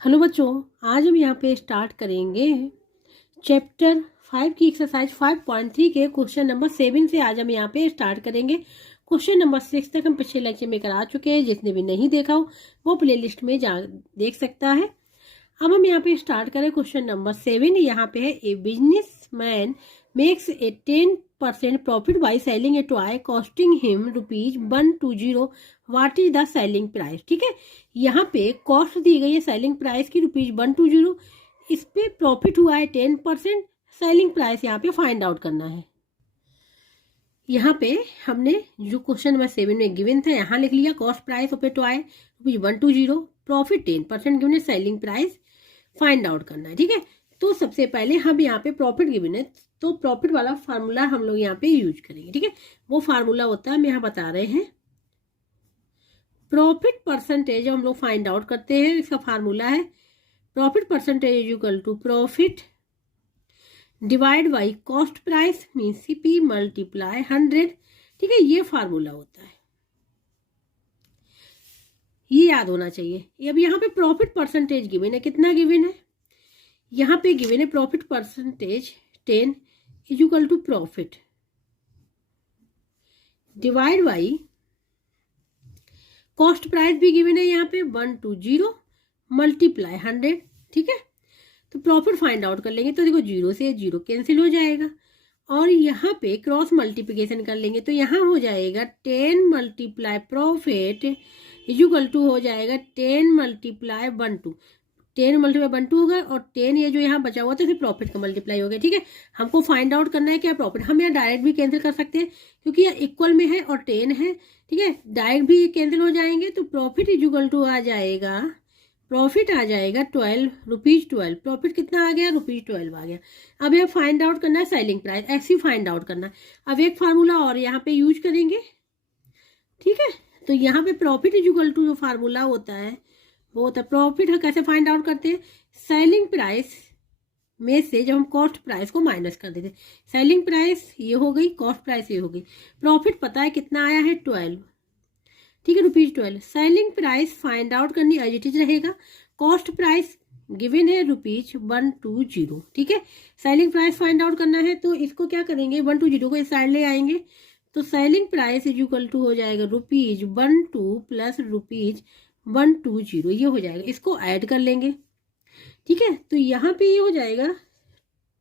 Hello बच्चों, आज हम यहाँ पे स्टार्ट करेंगे चैप्टर 5 की एक्सरसाइज 5.3 के क्वेश्चन नंबर 7 से। आज हम यहाँ पे स्टार्ट करेंगे। क्वेश्चन नंबर 6 तक हम पिछले लेक्चर में करा चुके हैं। जिसने भी नहीं देखा हो वो प्लेलिस्ट में जा देख सकता है। अब हम यहाँ पे स्टार्ट करें क्वेश्चन नंबर 7। यहाँ पे है a businessman makes a 10% profit by selling a toy costing him ₹120। What is the selling price. ठीक है, यहाँ पे कॉस्ट दी गई है सेलिंग प्राइस की ₹120। इस पे प्रॉफिट हुआ है 10%। सेलिंग प्राइस यहाँ पे फाइंड आउट करना है। यहाँ पे हमने जो क्वेश्चन नंबर 7 में गिवन था यहाँ लिख लिया। Cost price of A toy ₹120, profit 10% given है, सेलिंग प्राइस फाइंड आउट करना है। ठीक है, तो सबसे पहले हम यहाँ पे प्रॉफिट गिवन है तो प्रॉफिट वाला फार्मूला हम लोग यहाँ पे यूज करेंगे। ठीक है, वो फार्मूला होता है हम यहाँ बता रहे हैं। प्रॉफिट परसेंटेज हम लोग फाइंड आउट करते हैं। इसका फार्मूला है profit percentage equal to profit divide by cost price mean CP multiply 100। ठीक है, ये फार्मूला होता है, ये याद होना चाहिए। अब यहाँ पे प्रॉफिट परसेंटेज गिवन है, कितना गिवन है यहाँ पे गिवन है profit percentage 10 is equal to profit divide by cost price भी गिवन है यहाँ पे 120 मल्टीप्लाई 100। ठीक है, तो प्रॉफिट फाइंड आउट कर लेंगे तो देखो 0 से 0 कैंसिल हो जाएगा और यहाँ पे क्रॉस मल्टीप्लिकेशन कर लेंगे तो यहाँ हो जाएगा 10 multiply profit is equal to हो जाएगा 10 मल्टीप्लाई 12। 10 मल्टीप्लाई 12 होगा और 10 ये जो यहाँ बचा हुआ था फिर प्रॉफिट का मल्टीप्लाई हो गया। ठीक है, हमको फाइंड आउट करना है क्या प्रॉफिट। हम यहाँ डायरेक्ट भी कैंसिल कर सकते हैं क्योंकि यह इक्वल में है और 10 है। ठीक है, डायरेक्ट भी कैंसिल हो जाएंगे तो प्रॉफिट इज इक्वल टू आ जाएगा, प्रॉफिट आ जाएगा ₹12। प्रॉफिट कितना आ गया, ₹12 आ गया। अब यह फाइंड आउट करना है सेलिंग प्राइस, ऐसे ही फाइंड आउट करना है। अब एक फार्मूला और यहाँ पे यूज करेंगे। ठीक है, तो यहाँ पे प्रॉफिट इज इक्वल टू जो फार्मूला होता है वो होता है प्रॉफिट कैसे फाइंड आउट करते हैं, सेलिंग प्राइस में से जब हम कॉस्ट प्राइस को माइनस कर देते। सेलिंग प्राइस ये हो गई, कॉस्ट प्राइस ये हो गई। प्रॉफिट पता है कितना आया है 12। ठीक है, ₹12। सेलिंग प्राइस फाइंड आउट करनी एज इट इज रहेगा। कॉस्ट प्राइस गिवन है ₹120। ठीक है, सेलिंग प्राइस फाइंड आउट करना है तो इसको क्या करेंगे, 120 को इस साइड ले आएंगे तो selling price is equal to हो जाएगा ₹12 प्लस ₹120, ये हो जाएगा। इसको ऐड कर लेंगे। ठीक है, तो यहाँ पे ये हो जाएगा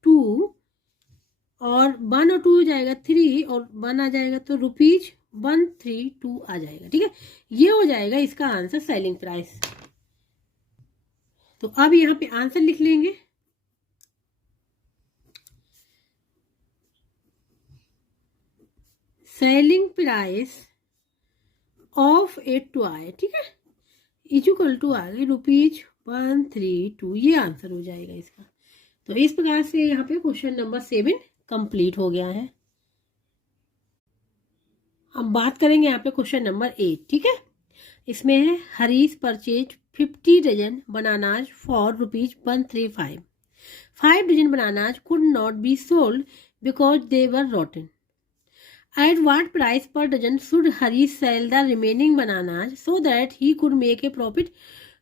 2 और 1 और 2 हो जाएगा 3 और 1 आ जाएगा तो ₹132 आ जाएगा। ठीक है, ये हो जाएगा इसका आंसर सेलिंग प्राइस। तो अब यहाँ पे आंसर लिख लेंगे। Selling price of A toy, ठीक है, इज इक्वल टू आ गई ₹132। ये आंसर हो जाएगा इसका। तो इस प्रकार से यहाँ पे क्वेश्चन नंबर 7 कंप्लीट हो गया है। अब बात करेंगे यहाँ पे क्वेश्चन नंबर 8। ठीक है, इसमें है Harish purchase 50 dozen bananas for ₹135। 5 dozen bananas could not be sold because they were rotten. At what price per dozen should Harish sell the remaining bananas so that he could make a profit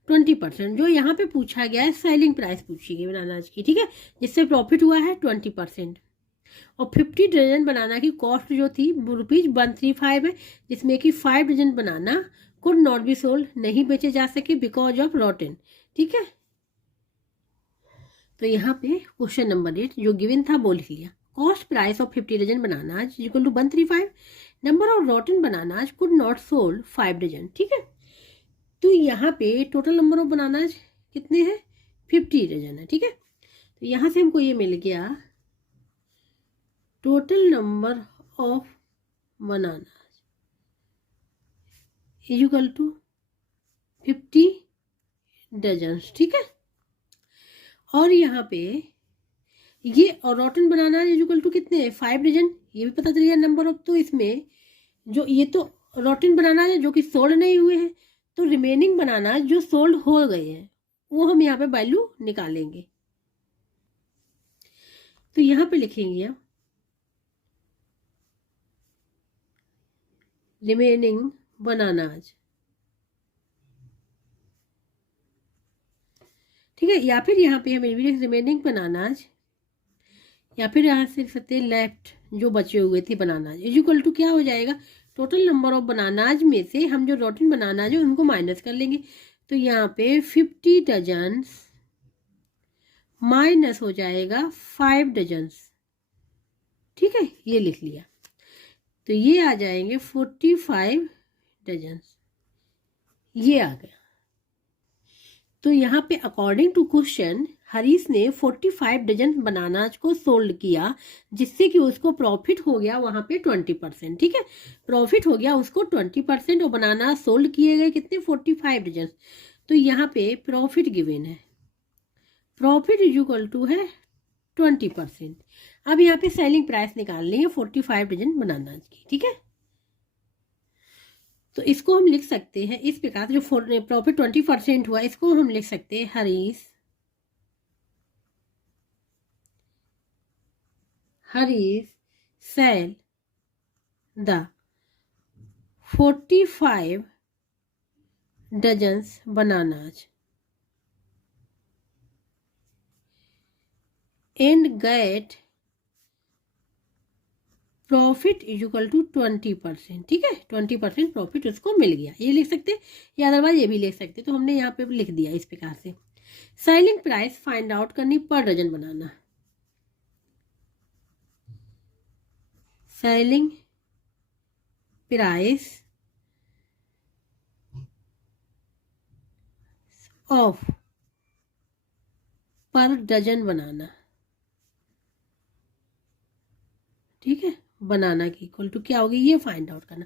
20%। जो यहाँ पे पूछा गया है selling price पूछी गई bananas की। ठीक है, जिससे प्रॉफिट हुआ है 20% और 50 डजन बनाना की कॉस्ट जो थी ₹135 है, जिसमें कि 5 dozen banana could not be sold नहीं बेचे जा सके बिकॉज ऑफ रॉटन। ठीक है, तो यहाँ पे क्वेश्चन नंबर 8 जो गिवन था वो लिख लिया। Cost price of 50 dozen bananas equal to 135। Number of rotten bananas could not sold 5 dozen. ठीक है, तो यहाँ पे टोटल नंबर ऑफ बनानाज कितने हैं, 50 डजन है। ठीक है, तो यहाँ से हमको ये मिल गया total number of bananas is equal to 50 dozen. ठीक है, और यहाँ पे ये और rotten banana is equal to कितने हैं, 5 डजन। ये भी पता चल गया नंबर ऑफ। तो इसमें जो ये तो रॉटन बनाना है जो कि सोल्ड नहीं हुए हैं, तो रिमेनिंग बनाना जो सोल्ड हो गए हैं वो हम यहाँ पे वैल्यू निकालेंगे। तो यहाँ पे लिखेंगे आप रिमेनिंग बनानाज ठीक है, या फिर यहाँ पे हमें रिमेनिंग बनानाज, या फिर यहाँ से सकते लेफ्ट जो बचे हुए थे बनानाज इज इक्वल टू क्या हो जाएगा, टोटल नंबर ऑफ बनानाज में से हम जो रोटन बनानाज है उनको माइनस कर लेंगे। तो यहाँ पे 50 डजन्स माइनस हो जाएगा 5 डजन्स। ठीक है, ये लिख लिया। तो ये आ जाएंगे 45 डजन्स, ये आ गया। तो यहाँ पे अकॉर्डिंग टू क्वेश्चन हरीश ने 45 डजन बनानाज को सोल्ड किया, जिससे कि उसको प्रॉफिट हो गया वहां पे 20%। ठीक है, प्रॉफिट हो गया उसको 20% और बनाना सोल्ड किए गए कितने, 45 डजन। तो यहाँ पे प्रॉफिट गिवन है, प्रॉफिट इज इक्वल टू है 20%। अब यहाँ पे सेलिंग प्राइस निकालनी है 45 डजन बनानाज की। ठीक है, तो इसको हम लिख सकते हैं इस प्रकार, जो प्रॉफिट 20% हुआ इसको हम लिख सकते हैं Harish sell the 45 dozens bananas and get profit is equal to 20%। ठीक है, 20% प्रॉफिट उसको मिल गया, ये लिख सकते हैं, या अदरवाइज ये भी लिख सकते। तो हमने यहाँ पे लिख दिया इस प्रकार से। सेलिंग प्राइस फाइंड आउट करनी per dozen banana, selling price of per dozen banana. ठीक है, बनाना की इक्वल टू क्या होगी, ये फाइंड आउट करना।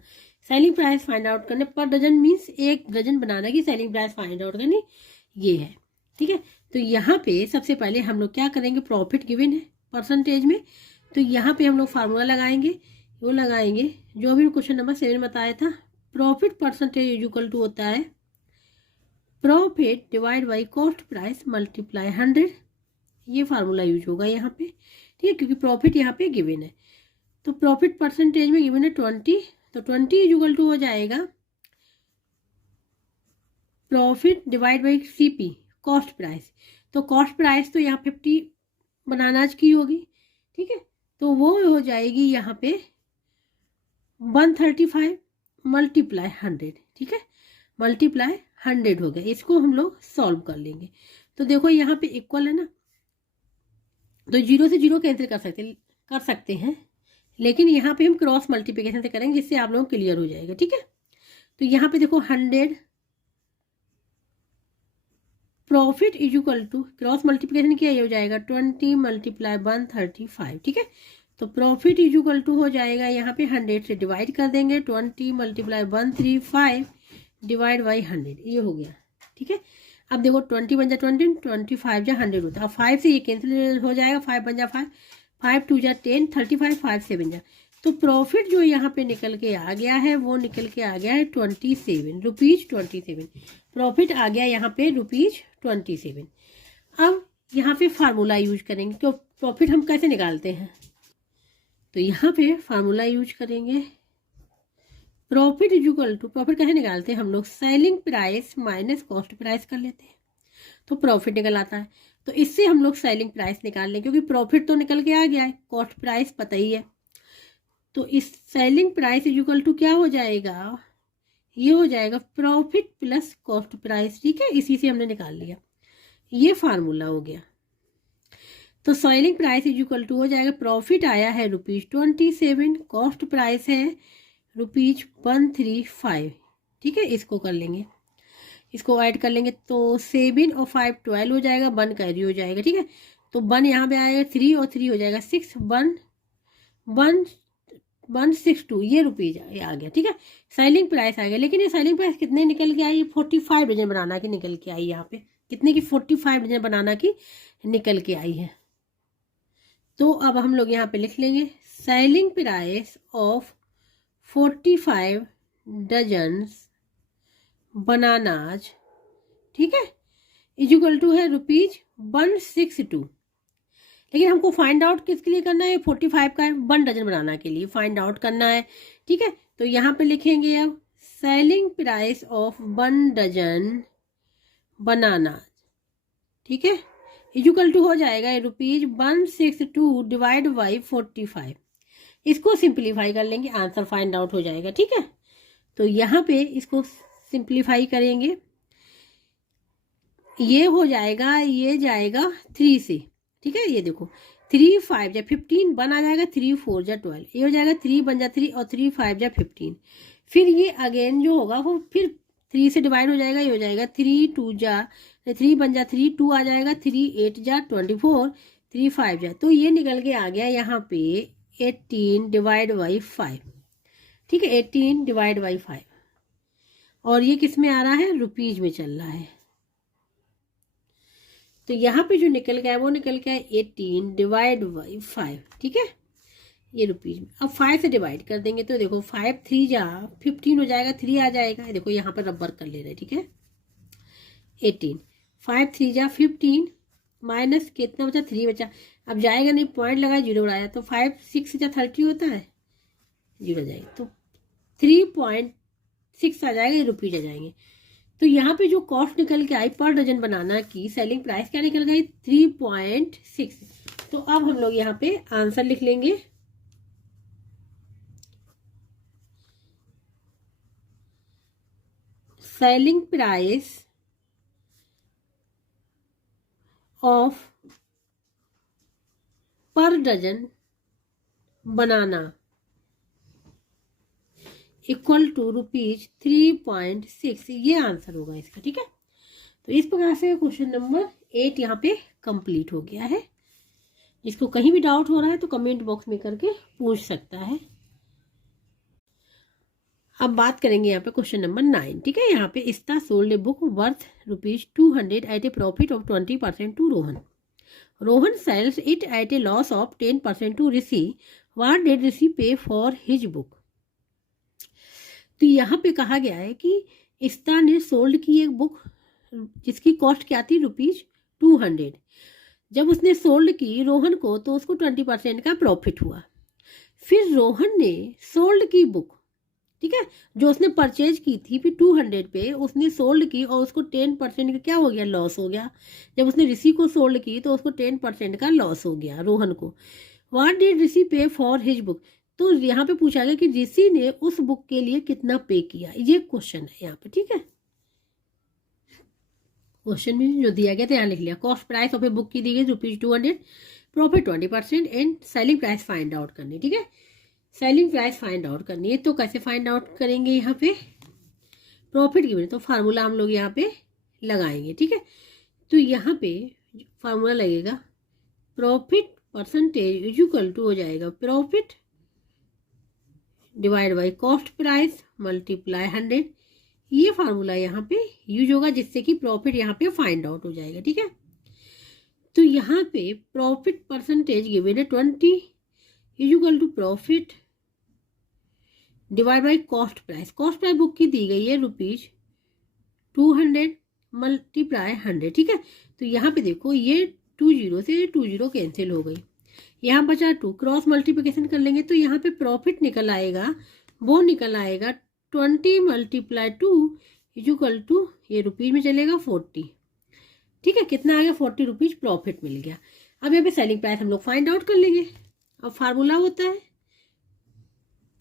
सेलिंग प्राइस फाइंड आउट करने पर डजन मीन्स एक डजन बनाना की सेलिंग प्राइस फाइंड आउट करनी, ये है। ठीक है, तो यहाँ पे सबसे पहले हम लोग क्या करेंगे, प्रॉफिट गिवन है परसेंटेज में, तो यहाँ पे हम लोग फार्मूला लगाएंगे, वो लगाएंगे जो भी क्वेश्चन नंबर 7 बताया था। Profit percentage is equal to होता है profit divide by cost price multiply 100। ये फार्मूला यूज होगा यहाँ पे। ठीक है, क्योंकि प्रॉफिट यहाँ पे गिवन है, तो प्रॉफिट परसेंटेज में गिवन है 20, तो 20 इज इक्वल टू हो जाएगा profit divide by CP cost price. तो कॉस्ट प्राइस तो यहाँ 50 बनानाज की होगी। ठीक है, तो वो हो जाएगी यहाँ पे 135 मल्टीप्लाई 100। ठीक है, मल्टीप्लाई 100 हो गया, इसको हम लोग सॉल्व कर लेंगे। तो देखो यहाँ पे इक्वल है ना, तो 0 से 0 कैंसिल कर सकते हैं, लेकिन यहाँ पे हम क्रॉस मल्टीप्लिकेशन से करेंगे, जिससे आप लोगों को क्लियर हो जाएगा। ठीक है, तो यहाँ पे देखो 100 profit is equal to cross multiplication किया, ये हो जाएगा 20 मल्टीप्लाई 135। ठीक है, तो प्रॉफिट इज इक्वल टू हो जाएगा यहाँ पे 100 से डिवाइड कर देंगे, 20 मल्टीप्लाई 135 डिवाइड बाई 100, ये हो गया। ठीक है, अब देखो 20 बन जा 20, 25 जा 100 होता है। अब 5 से ये कैंसिल हो जाएगा, 5 बन जा 5, 5 2 जा 10, 35, 5 7 जा। तो प्रॉफिट जो यहाँ पे निकल के आ गया है वो निकल के आ गया है 27 रुपीज 27। प्रॉफिट आ गया यहाँ पे रुपीज 27। अब यहाँ पे फार्मूला यूज करेंगे, तो प्रॉफिट हम कैसे निकालते हैं, तो यहाँ पे फार्मूला यूज करेंगे profit is equal to, profit कैसे निकालते हैं हम लोग, selling price minus cost price कर लेते हैं, तो प्रॉफिट निकल आता है। तो इससे हम लोग सेलिंग प्राइस निकाल लें, क्योंकि प्रॉफिट तो निकल के आ गया है, कॉस्ट प्राइस पता ही है। तो इस selling price is equal to क्या हो जाएगा, ये हो जाएगा प्रॉफिट प्लस कॉस्ट प्राइस। ठीक है, इसी से हमने निकाल लिया, ये फार्मूला हो गया। तो selling price is equal to हो जाएगा, प्रॉफिट आया है रुपीज 27, कॉस्ट प्राइस है रुपीज 135। ठीक है, इसको कर लेंगे, इसको ऐड कर लेंगे, तो 7 और 5 12 हो जाएगा, 1 कैरी हो जाएगा। ठीक है, तो 1 यहाँ पे आएगा, 3 और 3 हो जाएगा 6, 162, ये रुपीज आ गया। ठीक है, सेलिंग प्राइस आ गया, लेकिन ये सेलिंग प्राइस कितने निकल के आई, 45 डजन बनाना की निकल के आई। यहाँ पे कितने की, 45 डजन बनाना की निकल के आई है। तो अब हम लोग यहाँ पे लिख लेंगे selling price of 45 dozens bananas, ठीक है, इज इक्वल टू है रुपीज 162। लेकिन हमको फाइंड आउट किसके लिए करना है, 45 का है, 1 डजन बनाना के लिए फाइंड आउट करना है। ठीक है, तो यहाँ पे लिखेंगे अब selling price of 1 dozen banana. ठीक है, इक्वल टू हो जाएगा ₹162 डिवाइड बाई 45। इसको सिंप्लीफाई कर लेंगे, आंसर फाइंड आउट हो जाएगा। ठीक है, तो यहाँ पे इसको सिंप्लीफाई करेंगे, ये हो जाएगा, ये जाएगा 3 से। ठीक है, ये देखो 3 5 जा 15, 1 आ जाएगा, 3 4 जा 12, ये हो जाएगा 3 1 जा 3 और 3 5 जा 15। फिर ये अगेन जो होगा वो फिर 3 से डिवाइड हो जाएगा, ये हो जाएगा 3 2 जा 3 1 जा 3, 2 आ जाएगा, 3 8 जा 24, 3 5 जा, तो ये निकल के आ गया यहाँ पे 18 डिवाइड बाई 5। ठीक है, 18 डिवाइड बाई 5, और ये किस में आ रहा है, रुपीज में चल रहा है। तो यहाँ पे जो निकल गया है वो निकल गया है 18 डिवाइड बाई 5। ठीक है, ये रुपीज में। अब 5 से डिवाइड कर देंगे तो देखो 5 3 जा 15 हो जाएगा, 3 आ जाएगा, देखो यहाँ पर रबर कर ले रहे हैं। ठीक है, 18 5 3 जा 15 माइनस कितना बचा, 3 बचा। अब जाएगा नहीं, पॉइंट लगाया, 0 उड़ाया, तो 5 6 जा 30 होता है, 0 जाएगा, तो 3.6 आ जाएगा, ये रुपीज आ जाएंगे। तो यहाँ पे जो कॉस्ट निकल के आई पर डजन बनाना की, सेलिंग प्राइस क्या निकल गई, 3.6। तो अब हम लोग यहाँ पे आंसर लिख लेंगे, selling price of per dozen banana equal to ₹3.6, ये आंसर होगा इसका। ठीक है, तो इस प्रकार से क्वेश्चन नंबर 8 यहाँ पे कंप्लीट हो गया है। जिसको कहीं भी डाउट हो रहा है तो कमेंट बॉक्स में करके पूछ सकता है। अब बात करेंगे यहाँ पे क्वेश्चन नंबर 9। ठीक है, यहाँ पे इस्ता sold a book worth ₹200 at a profit of 20% to Rohan. Rohan sells it at a loss of 10% to Rishi. What did Rishi pay for his book. तो यहाँ पे कहा गया है कि इस्ता ने सोल्ड की एक बुक जिसकी कॉस्ट क्या थी, ₹200। जब उसने सोल्ड की रोहन को तो उसको 20% का प्रॉफिट हुआ। फिर रोहन ने सोल्ड की बुक, ठीक है, जो उसने परचेज की थी फिर 200 पे उसने सोल्ड की और उसको 10% का क्या हो गया, लॉस हो गया। जब उसने ऋषि को सोल्ड की तो उसको 10% का लॉस हो गया रोहन को। What did Rishi pay for his book. तो यहाँ पे पूछा गया कि ऋषि ने उस बुक के लिए कितना पे किया, ये क्वेश्चन है यहाँ पे। ठीक है, क्वेश्चन में जो दिया गया था यहाँ लिख लिया। Cost price of a book की दी गई ₹200, profit 20% and selling price find out करनी। ठीक है, सेलिंग प्राइस फाइंड आउट करनी है, तो कैसे फाइंड आउट करेंगे, यहाँ पे प्रॉफिट की तो फार्मूला हम लोग यहाँ पे लगाएंगे। ठीक है, तो यहाँ पे फार्मूला लगेगा, profit percentage is equal to हो जाएगा profit divide by cost price multiply 100। ये फार्मूला यहाँ पे यूज होगा जिससे कि प्रॉफिट यहाँ पे फाइंड आउट हो जाएगा। ठीक है, तो यहाँ पे प्रॉफिट परसेंटेज गिवन है 20 is equal to profit divide by cost price. Cost price book की दी गई है ₹200 मल्टीप्लाई 100। ठीक है, तो यहाँ पे देखो ये 20 से 20 कैंसिल हो गई, यहाँ बचा 2, क्रॉस मल्टीप्लिकेशन कर लेंगे तो यहाँ पे प्रॉफिट निकल आएगा, वो निकल आएगा 20 मल्टीप्लाई 2 इज इक्वल टू, ये रुपीज में चलेगा 40। ठीक है, कितना आ गया, 40 रुपीज प्रॉफिट मिल गया। अब यहाँ पे सेलिंग प्राइस हम लोग फाइंड आउट कर लेंगे। अब फार्मूला होता है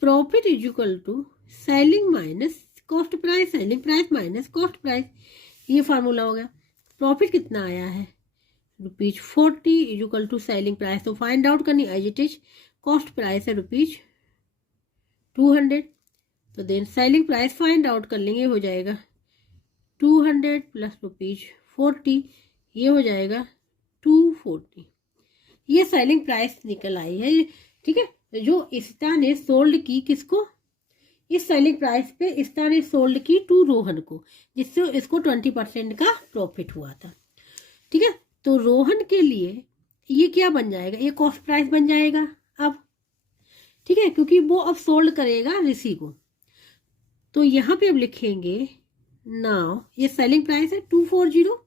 profit is equal to selling minus cost price, selling price minus cost price, ये फार्मूला हो गया। प्रॉफिट कितना आया है, ₹40 is equal to selling price, तो फाइंड आउट करनी as it is. Cost price है ₹200, तो then selling price find out कर लेंगे, हो जाएगा 200 प्लस ₹40, ये हो जाएगा 240। ये सेलिंग प्राइस निकल आई है। ठीक है, जो इस्ता ने सोल्ड की किसको, इस सेलिंग प्राइस पे इस्ता ने सोल्ड की टू रोहन को, जिससे इसको 20% का प्रॉफिट हुआ था। ठीक है, तो रोहन के लिए ये क्या बन जाएगा, ये कॉस्ट प्राइस बन जाएगा अब। ठीक है, क्योंकि वो अब सोल्ड करेगा ऋषि को, तो यहाँ पे अब लिखेंगे नाउ, ये सेलिंग प्राइस है 240,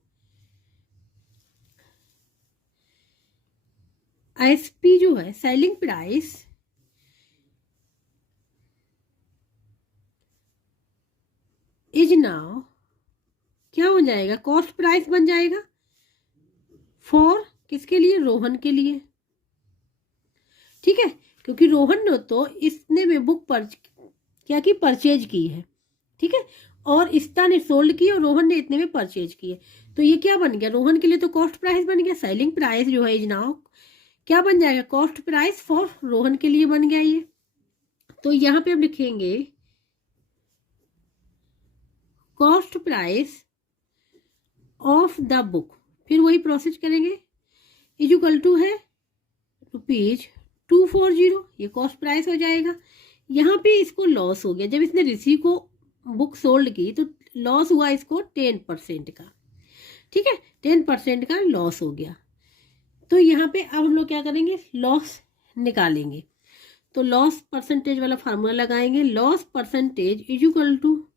एसपी जो है सेलिंग प्राइस इज नाउ क्या हो जाएगा, कॉस्ट प्राइस बन जाएगा। फॉर किसके लिए, रोहन के लिए, ठीक है, क्योंकि रोहन ने तो इसने में बुक क्या की, परचेज की है, ठीक है, और इस्ता ने सोल्ड की और रोहन ने इतने में परचेज की है। तो ये क्या बन गया, रोहन के लिए तो कॉस्ट प्राइस बन गया, सेलिंग प्राइस जो है इज नाउ क्या बन जाएगा, कॉस्ट प्राइस फॉर रोहन के लिए बन गया ये। तो यहाँ पे हम लिखेंगे cost price of the book, फिर वही प्रोसेस करेंगे, इज इक्वल टू है ₹240, ये कॉस्ट प्राइस हो जाएगा। यहाँ पे इसको लॉस हो गया, जब इसने ऋषि को बुक सोल्ड की तो लॉस हुआ इसको 10% का, ठीक है, 10% का लॉस हो गया। तो यहाँ पे अब हम लोग क्या करेंगे, लॉस निकालेंगे। तो लॉस परसेंटेज वाला फार्मूला लगाएंगे, loss percentage is equal to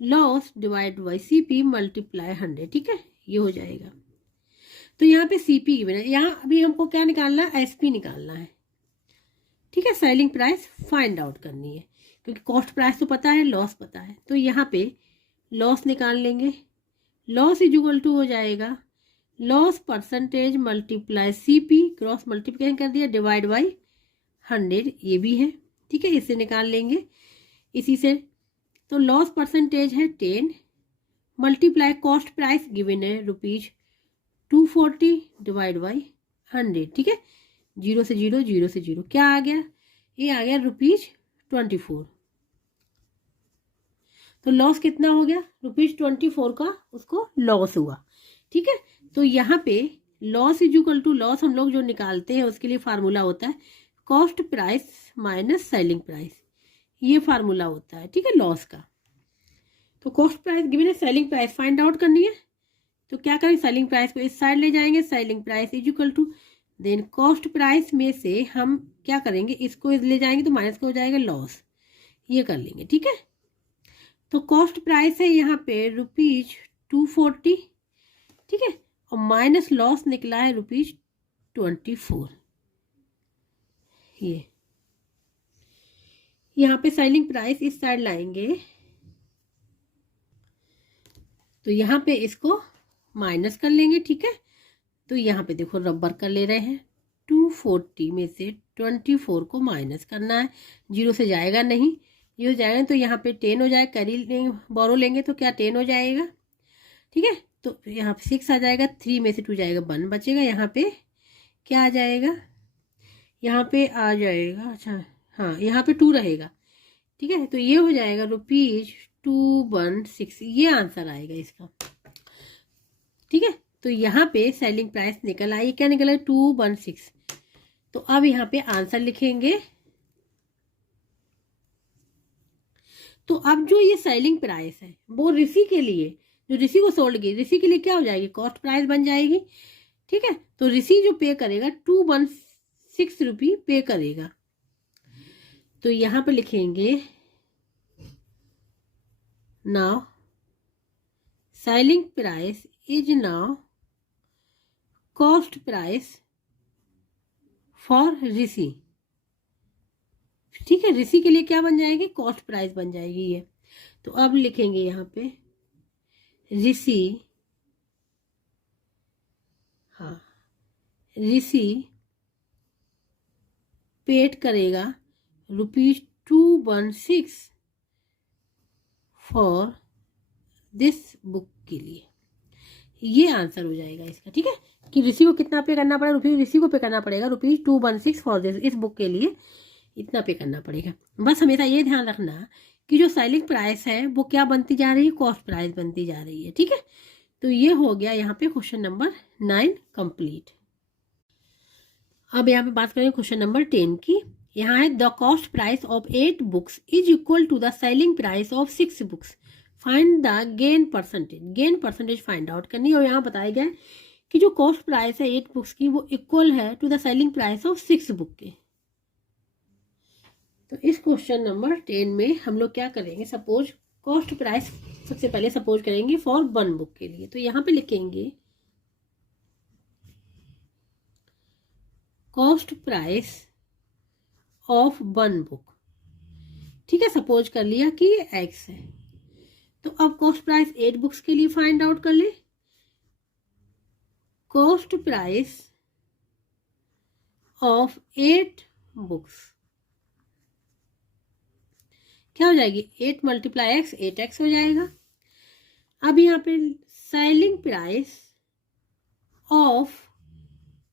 loss divide by CP multiply 100, ठीक है, ये हो जाएगा। तो यहाँ पे CP की बना, यहाँ अभी हमको क्या निकालना है, SP निकालना है, ठीक है, सेलिंग प्राइस फाइंड आउट करनी है, क्योंकि कॉस्ट प्राइस तो पता है, लॉस पता है। तो यहाँ पे लॉस निकाल लेंगे, लॉस इज इक्वल टू हो जाएगा loss percentage multiply CP, cross multiplication कर दिया, डिवाइड बाई 100, ये भी है, ठीक है, इससे निकाल लेंगे इसी से। तो लॉस परसेंटेज है 10 मल्टीप्लाई कॉस्ट प्राइस गिवन है ₹240 डिवाइड बाई 100, ठीक है, 0 से 0, 0 से 0, क्या आ गया, ये आ गया ₹24। तो लॉस कितना हो गया, ₹24 का उसको लॉस हुआ, ठीक है। तो यहाँ पे loss is equal to, loss हम लोग जो निकालते हैं उसके लिए फार्मूला होता है cost price minus selling price, ये फार्मूला होता है, ठीक है, लॉस का। तो कॉस्ट प्राइस गिवन है, सेलिंग प्राइस फाइंड आउट करनी है, तो क्या करें, सेलिंग प्राइस को इस साइड ले जाएंगे, selling price is equal to then cost price में से हम क्या करेंगे, इसको ले जाएंगे तो माइनस का हो जाएगा लॉस, ये कर लेंगे, ठीक है। तो कॉस्ट प्राइस है यहाँ पे ₹240, ठीक है, और माइनस लॉस निकला है ₹24। ये यहाँ पे सेलिंग प्राइस इस साइड लाएंगे, तो यहाँ पे इसको माइनस कर लेंगे, ठीक है। तो यहाँ पे देखो रबर कर ले रहे हैं, 240 में से 24 को माइनस करना है, 0 से जाएगा नहीं, ये हो जाएगा, तो यहाँ पे 10 हो जाएगा, कैरी लेंगे, बोरो लेंगे तो क्या 10 हो जाएगा, ठीक है। तो यहाँ पे 6 आ जाएगा, 3 में से 2 जाएगा, 1 बचेगा, यहाँ पे क्या आ जाएगा, यहाँ पे आ जाएगा, अच्छा हाँ, यहाँ पे 2 रहेगा, ठीक है। तो ये हो जाएगा ₹216, ये आंसर आएगा इसका, ठीक है। तो यहाँ पे सेलिंग प्राइस निकल आई, क्या निकला है, 216। तो अब यहाँ पे आंसर लिखेंगे। तो अब जो ये सेलिंग प्राइस है वो ऋषि के लिए, जो ऋषि को सोल्ड की, ऋषि के लिए क्या हो जाएगी, कॉस्ट प्राइस बन जाएगी, ठीक है। तो ऋषि जो पे करेगा ₹216 पे करेगा। तो यहाँ पे लिखेंगे now selling price is now cost price for Rishi, ठीक है, ऋषि के लिए क्या बन जाएगी, कॉस्ट प्राइस बन जाएगी ये। तो अब लिखेंगे यहाँ पे ऋषि, हाँ, ऋषि पेड करेगा ₹216 फॉर दिस बुक के लिए, ये आंसर हो जाएगा इसका, ठीक है, कि ऋषि को कितना पे करना पड़ेगा, ऋषि को पे करना पड़ेगा ₹216 फॉर दिस, इस बुक के लिए इतना पे करना पड़ेगा। बस हमेशा ये ध्यान रखना कि जो सेलिंग प्राइस है वो क्या बनती जा रही है, कॉस्ट प्राइस बनती जा रही है, ठीक है। तो ये हो गया यहाँ पे क्वेश्चन नंबर 9 कंप्लीट। अब यहाँ पे बात करेंगे क्वेश्चन नंबर 10 की। यहाँ है the cost price of 8 books is equal to the selling price of 6 books, find the gain percentage, gain percentage find out करनी है। और यहाँ बताया गया कि जो कॉस्ट प्राइस है 8 बुक्स की वो इक्वल है to the selling price of 6 book के। तो इस क्वेश्चन नंबर 10 में हम लोग क्या करेंगे, सपोज कॉस्ट प्राइस सबसे पहले सपोज करेंगे फॉर 1 बुक के लिए। तो यहाँ पे लिखेंगे कॉस्ट प्राइस ऑफ 1 बुक, ठीक है, सपोज कर लिया कि ये x है। तो अब कॉस्ट प्राइस 8 बुक्स के लिए फाइंड आउट कर ले। कॉस्ट प्राइस ऑफ 8 बुक्स, क्या हो जाएगी 8 मल्टीप्लाई एक्स 8x हो जाएगा। अब यहाँ पे selling price of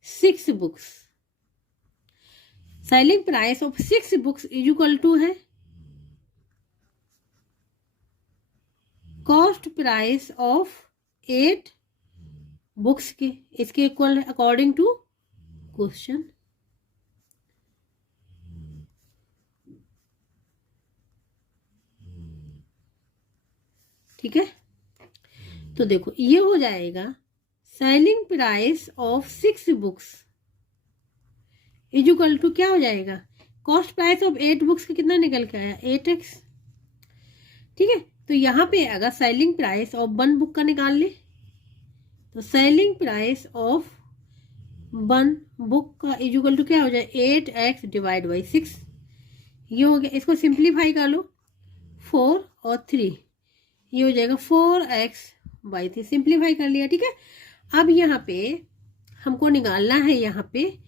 6 books, selling price of 6 books is equal to है कॉस्ट प्राइस ऑफ 8 बुक्स के, इसके इक्वल है अकॉर्डिंग टू क्वेश्चन। ठीक है, तो देखो ये हो जाएगा selling price of 6 books is equal to क्या हो जाएगा कॉस्ट प्राइस ऑफ 8 बुक्स का कितना निकल के आया 8x। ठीक है, तो यहाँ पे अगर सेलिंग प्राइस ऑफ 1 बुक का निकाल ले तो सेलिंग प्राइस ऑफ 1 बुक का इज इक्वल टू क्या हो जाए 8x डिवाइड बाई 6, ये हो गया। इसको सिंप्लीफाई कर लो 4 और 3, ये हो जाएगा 4x बाई 3, सिंप्लीफाई कर लिया। ठीक है, अब यहाँ पे हमको निकालना है यहाँ पे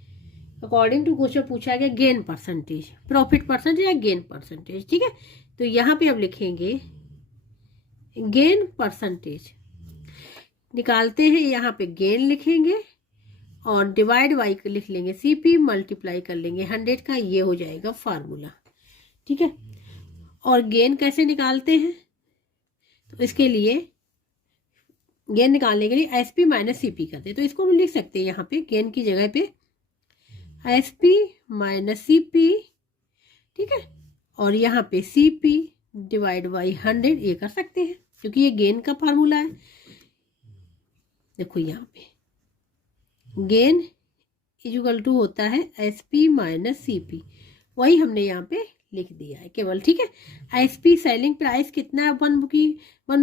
अकॉर्डिंग टू क्वेश्चन पूछा गया गेन परसेंटेज, प्रॉफिट परसेंटेज या गेन परसेंटेज। ठीक है, तो यहाँ पे अब लिखेंगे गेन परसेंटेज, निकालते हैं यहाँ पे गेन लिखेंगे और डिवाइड बाई लिख लेंगे CP, मल्टीप्लाई कर लेंगे 100 का, ये हो जाएगा फार्मूला। ठीक है, और गेन कैसे निकालते हैं तो इसके लिए गेन निकालने के लिए SP माइनस CP करते हैं, तो इसको हम लिख सकते हैं यहाँ पे गेन की जगह पे SP माइनस CP। ठीक है, और यहाँ पे CP डिवाइड बाई 100 ये कर सकते हैं क्योंकि ये गेन का फार्मूला है। देखो यहाँ पे गेन इज इक्वल टू होता है SP माइनस CP, वही हमने यहाँ पे लिख दिया है केवल। ठीक है, SP सेलिंग प्राइस कितना है 1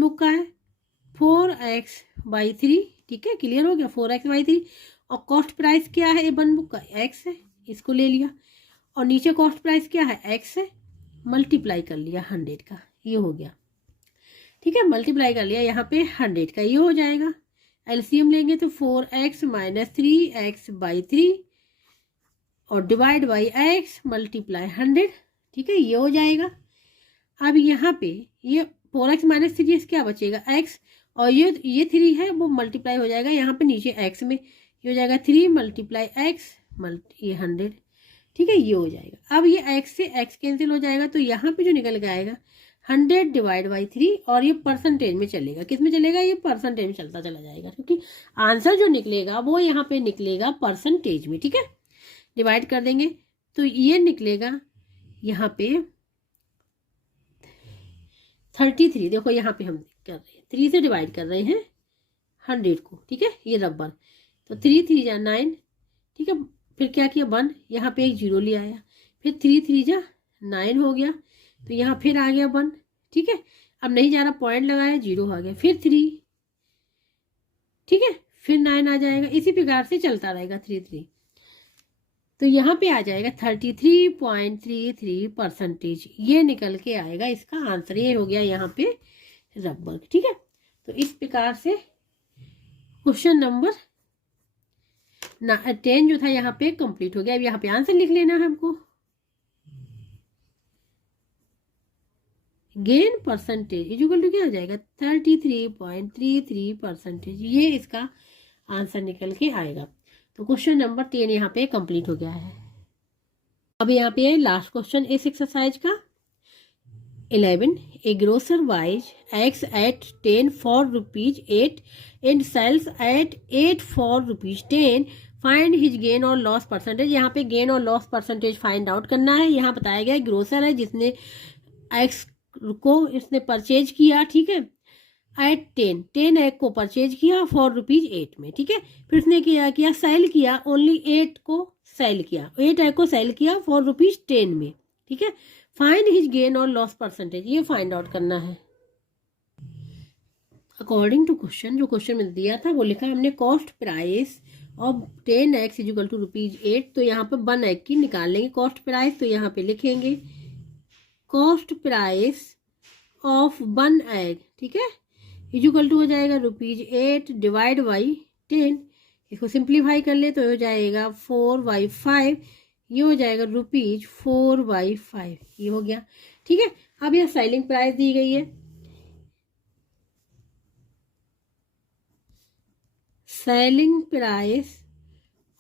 बुक का है 4x बाई 3। ठीक है, क्लियर हो गया 4x बाई 3। और कॉस्ट प्राइस क्या है 1 बुक का x है, इसको ले लिया, और नीचे कॉस्ट प्राइस क्या है x है, मल्टीप्लाई कर लिया 100 का, ये हो गया। ठीक है, मल्टीप्लाई कर लिया यहाँ पे 100 का, ये हो जाएगा। एलसीएम लेंगे तो 4x माइनस 3x बाई 3 और डिवाइड बाई x मल्टीप्लाई 100। ठीक है, ये हो जाएगा। अब यहाँ पे ये 4x माइनस 3 क्या बचेगा x, और ये 3 है वो मल्टीप्लाई हो जाएगा यहाँ पे नीचे x में, ये हो जाएगा 3 मल्टीप्लाई x ये 100। ठीक है, ये हो जाएगा। अब ये x से x कैंसिल हो जाएगा तो यहाँ पे जो निकल के आएगा 100 डिवाइड बाई 3, और ये परसेंटेज में चलेगा, किस में चलेगा ये परसेंटेज में चलता चला जाएगा क्योंकि आंसर जो निकलेगा वो यहाँ पे निकलेगा परसेंटेज में। ठीक है, डिवाइड कर देंगे तो ये निकलेगा यहाँ पे 33। देखो यहाँ पे हम कर रहे हैं 3 से डिवाइड कर रहे हैं 100 को। ठीक है, ये रबर तो 3 3 जा 9। ठीक है, फिर क्या किया 1, यहाँ पे एक 0 ले आया, फिर 3 3 जा 9 हो गया, तो यहाँ फिर आ गया 1। ठीक है, अब नहीं जा रहा पॉइंट लगाया 0 आ गया, फिर 3। ठीक है, फिर 9 आ जाएगा, इसी प्रकार से चलता रहेगा 3 3, तो यहाँ पे आ जाएगा 33.33%। ये निकल के आएगा इसका आंसर, ये हो गया यहाँ पे रबर। ठीक है, तो इस प्रकार से क्वेश्चन नंबर 10 जो था यहाँ पे कंप्लीट हो गया। अब यहाँ पे आंसर लिख लेना है हमको। Gain percentage is equal to क्या हो जाएगा 33.33%, ये इसका आंसर निकल के आएगा। तो क्वेश्चन नंबर 10 यहाँ पे कंप्लीट हो गया है। अब यहाँ पे लास्ट क्वेश्चन इस एक्सरसाइज का 11, ए grocer buys eggs at 10 for rupees 8 and sells at 8 for rupees 10, find his gain और लॉस परसेंटेज। यहाँ पे गेन और लॉस परसेंटेज फाइंड आउट करना है। यहाँ बताया गया ग्रोसर है जिसने एग्स को इसने परचेज किया। ठीक है, एट 10 एग को परचेज किया फॉर रुपीज 8 में। ठीक है, फिर उसने किया सेल किया ओनली 8 को सेल किया, 8 एग को सेल किया फॉर रुपीज 10 में। ठीक है, फाइंड हिज गेन और लॉस परसेंटेज, ये फाइंड आउट करना है अकॉर्डिंग टू क्वेश्चन। जो क्वेश्चन में दिया था वो लिखा हमने cost price of 10 eggs is equal to rupees 8, तो यहाँ पे 1 एग की निकाल लेंगे कॉस्ट प्राइस। तो यहाँ पे लिखेंगे कॉस्ट प्राइस ऑफ 1 एग, ठीक है, इज इक्वल टू हो जाएगा रुपीज 8 डिवाइड बाई 10, इसको सिंप्लीफाई कर ले तो हो जाएगा 4/5, ये हो जाएगा ₹4/5, ये हो गया। ठीक है, अब यह सेलिंग प्राइस दी गई है, सेलिंग प्राइस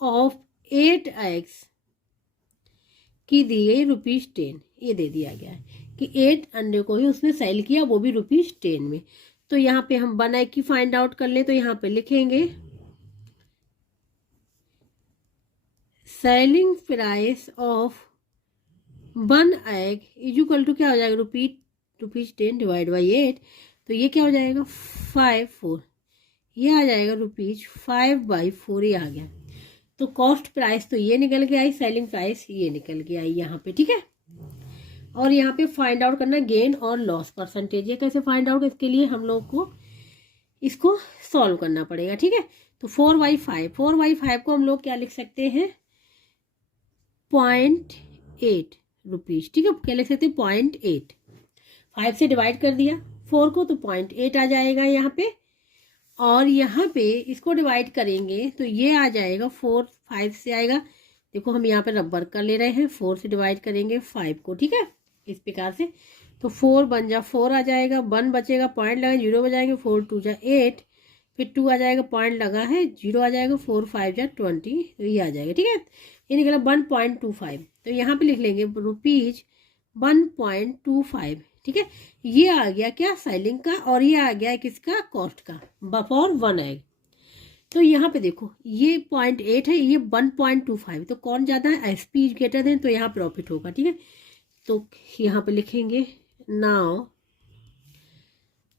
ऑफ 8 एग्स की दी गई ₹10, ये दे दिया गया है कि 8 अंडे को ही उसने सेल किया, वो भी ₹10 में। तो यहाँ पे हम 1 एग की फाइंड आउट कर ले तो यहाँ पे लिखेंगे selling price of 1 egg is equal to क्या हो जाएगा, ₹10 डिवाइड बाई 8, तो ये क्या हो जाएगा 5/4, ये आ जाएगा ₹5/4, ये आ गया। तो कॉस्ट प्राइस तो ये निकल के आई, सेलिंग प्राइस ये निकल के आई यहाँ पे। ठीक है, और यहाँ पे फाइंड आउट करना गेन और लॉस परसेंटेज। ये कैसे फाइंड आउट, इसके लिए हम लोग को इसको सॉल्व करना पड़ेगा। ठीक है, तो 4/5 को हम लोग क्या लिख सकते हैं, 0.8 रुपीज। ठीक है, क्या लिख सकते हैं 0.8, 5 से डिवाइड कर दिया 4 को तो 0.8 आ जाएगा यहाँ पे, और यहाँ पे इसको डिवाइड करेंगे तो ये आ जाएगा 4, 5 से आएगा। देखो हम यहाँ पे रबर कर ले रहे हैं, 4 से डिवाइड करेंगे 5 को। ठीक है, इस प्रकार से तो 4 बन जा 4 आ जाएगा, 1 बचेगा, पॉइंट लगा 0 बजाएंगे, 4 2 जा 8, फिर 2 आ जाएगा, पॉइंट लगा है 0 आ जाएगा, 4 5 जा 20, तो ये आ जाएगा। ठीक है, ये निकला 1.25, तो यहाँ पे लिख लेंगे ₹1.25। ठीक है, ये आ गया क्या सेलिंग का, और ये आ गया किसका, कॉस्ट का, फॉर 1 एग। तो यहाँ पे देखो ये 0.8 है, ये 1.25, तो कौन ज़्यादा है, SP इज ग्रेटर देन, तो यहाँ प्रॉफिट होगा। ठीक है, तो यहाँ पे लिखेंगे now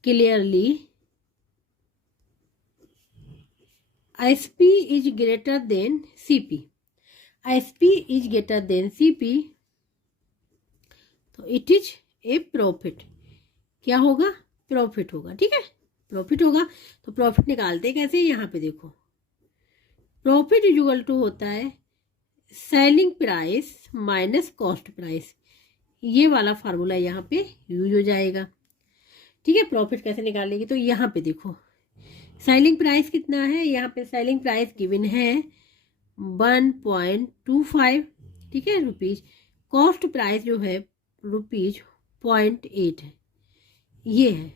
clearly SP is greater than CP, SP is greater than CP, तो इट इज ए प्रॉफिट। क्या होगा, प्रॉफिट होगा। ठीक है, प्रॉफिट होगा, तो प्रॉफिट निकालते कैसे, यहाँ पे देखो प्रॉफिट इज इक्वल टू होता है selling price minus cost price, ये वाला फार्मूला यहाँ पे यूज हो जाएगा। ठीक है, प्रॉफिट कैसे निकालेंगे, तो यहाँ पे देखो सेलिंग प्राइस कितना है, यहाँ पे सेलिंग प्राइस गिवन है 1.25, ठीक है रुपीज, कॉस्ट प्राइस जो है ₹0.8 है, ये है।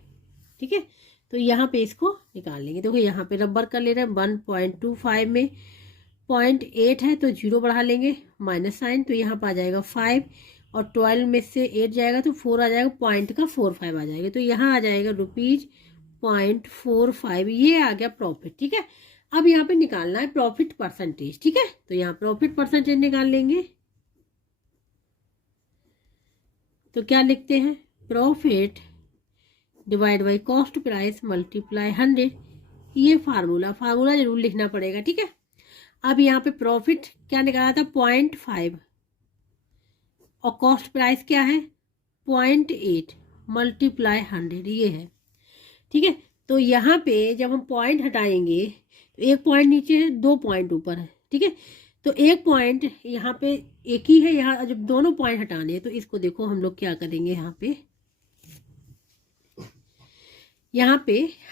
ठीक है, तो यहाँ पे इसको निकाल लेंगे। देखो यहाँ पे रबर कर ले रहे हैं, 1.25 में 0.8 है तो 0 बढ़ा लेंगे, माइनस साइन, तो यहाँ पर आ जाएगा 5, और 12 में से 8 जाएगा तो 4 आ जाएगा, पॉइंट का 45 आ जाएगा, तो यहाँ आ जाएगा ₹0.45, ये आ गया प्रॉफिट। ठीक है, अब यहाँ पे निकालना है प्रॉफिट परसेंटेज। ठीक है, तो यहाँ प्रॉफिट परसेंटेज निकाल लेंगे, तो क्या लिखते हैं, profit divide by cost price multiply 100, ये फार्मूला जरूर लिखना पड़ेगा। ठीक है, अब यहाँ पे प्रॉफिट क्या निकाला था 0.5, और कॉस्ट प्राइस क्या है 0.8 मल्टीप्लाई 100, ये है। ठीक है, तो यहाँ पे जब हम पॉइंट हटाएंगे तो 1 पॉइंट नीचे है, 2 पॉइंट ऊपर है। ठीक है, तो 1 पॉइंट यहाँ पे एक ही है, यहाँ जब दोनों पॉइंट हटाने हैं तो इसको देखो हम लोग क्या करेंगे, यहाँ पे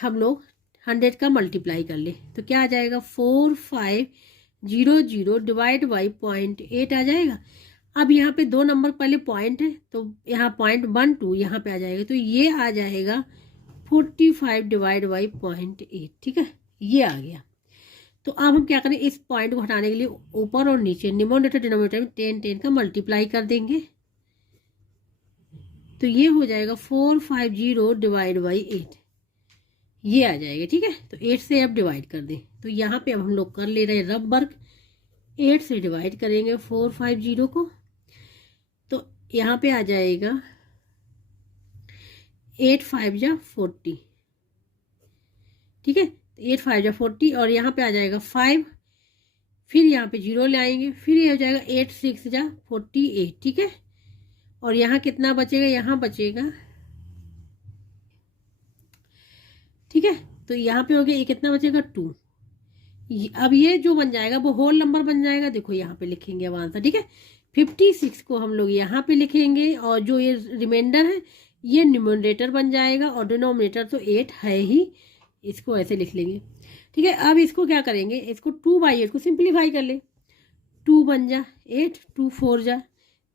हम लोग 100 का मल्टीप्लाई कर ले तो क्या आ जाएगा 4500 डिवाइड बाई 0.8 आ जाएगा। अब यहाँ पे 2 नंबर पहले पॉइंट है तो यहाँ 0.12 यहाँ पे आ जाएगा, तो ये आ जाएगा 45 डिवाइड बाई 0.8। ठीक है, ये आ गया। तो अब हम क्या करें, इस पॉइंट को हटाने के लिए ऊपर और नीचे न्यूमरेटर डिनोमिनेटर में 10 का मल्टीप्लाई कर देंगे, तो ये हो जाएगा 450 डिवाइड बाई 8, ये आ जाएगा। ठीक है, तो 8 से अब डिवाइड कर दें, तो यहाँ पे अब हम लोग कर ले रहे हैं रब वर्क, 8 से डिवाइड करेंगे 450 को, तो यहाँ पे आ जाएगा 8 5 जा 40। ठीक है, 8 5 जा 40, और यहाँ पे आ जाएगा 5, फिर यहाँ पे 0 ले आएंगे, फिर ये हो जाएगा 8 6 जा 48। ठीक है, और यहाँ कितना बचेगा, यहाँ बचेगा, ठीक है, तो यहाँ पे हो गया, ये कितना बचेगा 2। अब ये जो बन जाएगा वो होल नंबर बन जाएगा, देखो यहाँ पे लिखेंगे अब आंसर। ठीक है, 56 को हम लोग यहाँ पे लिखेंगे, और जो ये रिमाइंडर है ये न्यूमरेटर बन जाएगा, और डिनोमिनेटर तो 8 है ही, इसको ऐसे लिख लेंगे, ठीक है। अब इसको क्या करेंगे, इसको 2/8 को सिंप्लीफाई कर ले, 2 बन जा 8, 2 4 जा,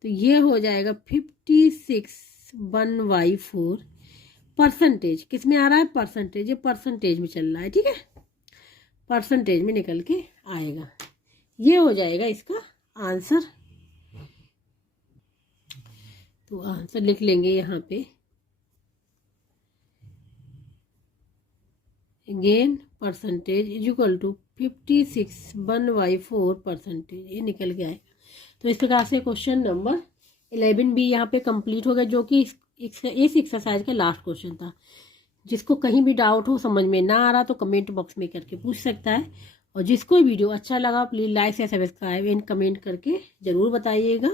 तो ये हो जाएगा 56 1/4 परसेंटेज। किस में आ रहा है, परसेंटेज, ये परसेंटेज में चल रहा है, ठीक है, परसेंटेज में निकल के आएगा। ये हो जाएगा इसका आंसर। तो आंसर लिख लेंगे यहाँ पे, again percentage is equal to 56 1/4 percentage, ये निकल के आएगा। तो इस प्रकार से क्वेश्चन नंबर 11 भी यहाँ पे कंप्लीट हो गया, जो कि इस एक्सरसाइज का लास्ट क्वेश्चन था। जिसको कहीं भी डाउट हो, समझ में ना आ रहा, तो कमेंट बॉक्स में करके पूछ सकता है। और जिसको वीडियो अच्छा लगा प्लीज़ लाइक या सब्सक्राइब एंड कमेंट करके ज़रूर बताइएगा।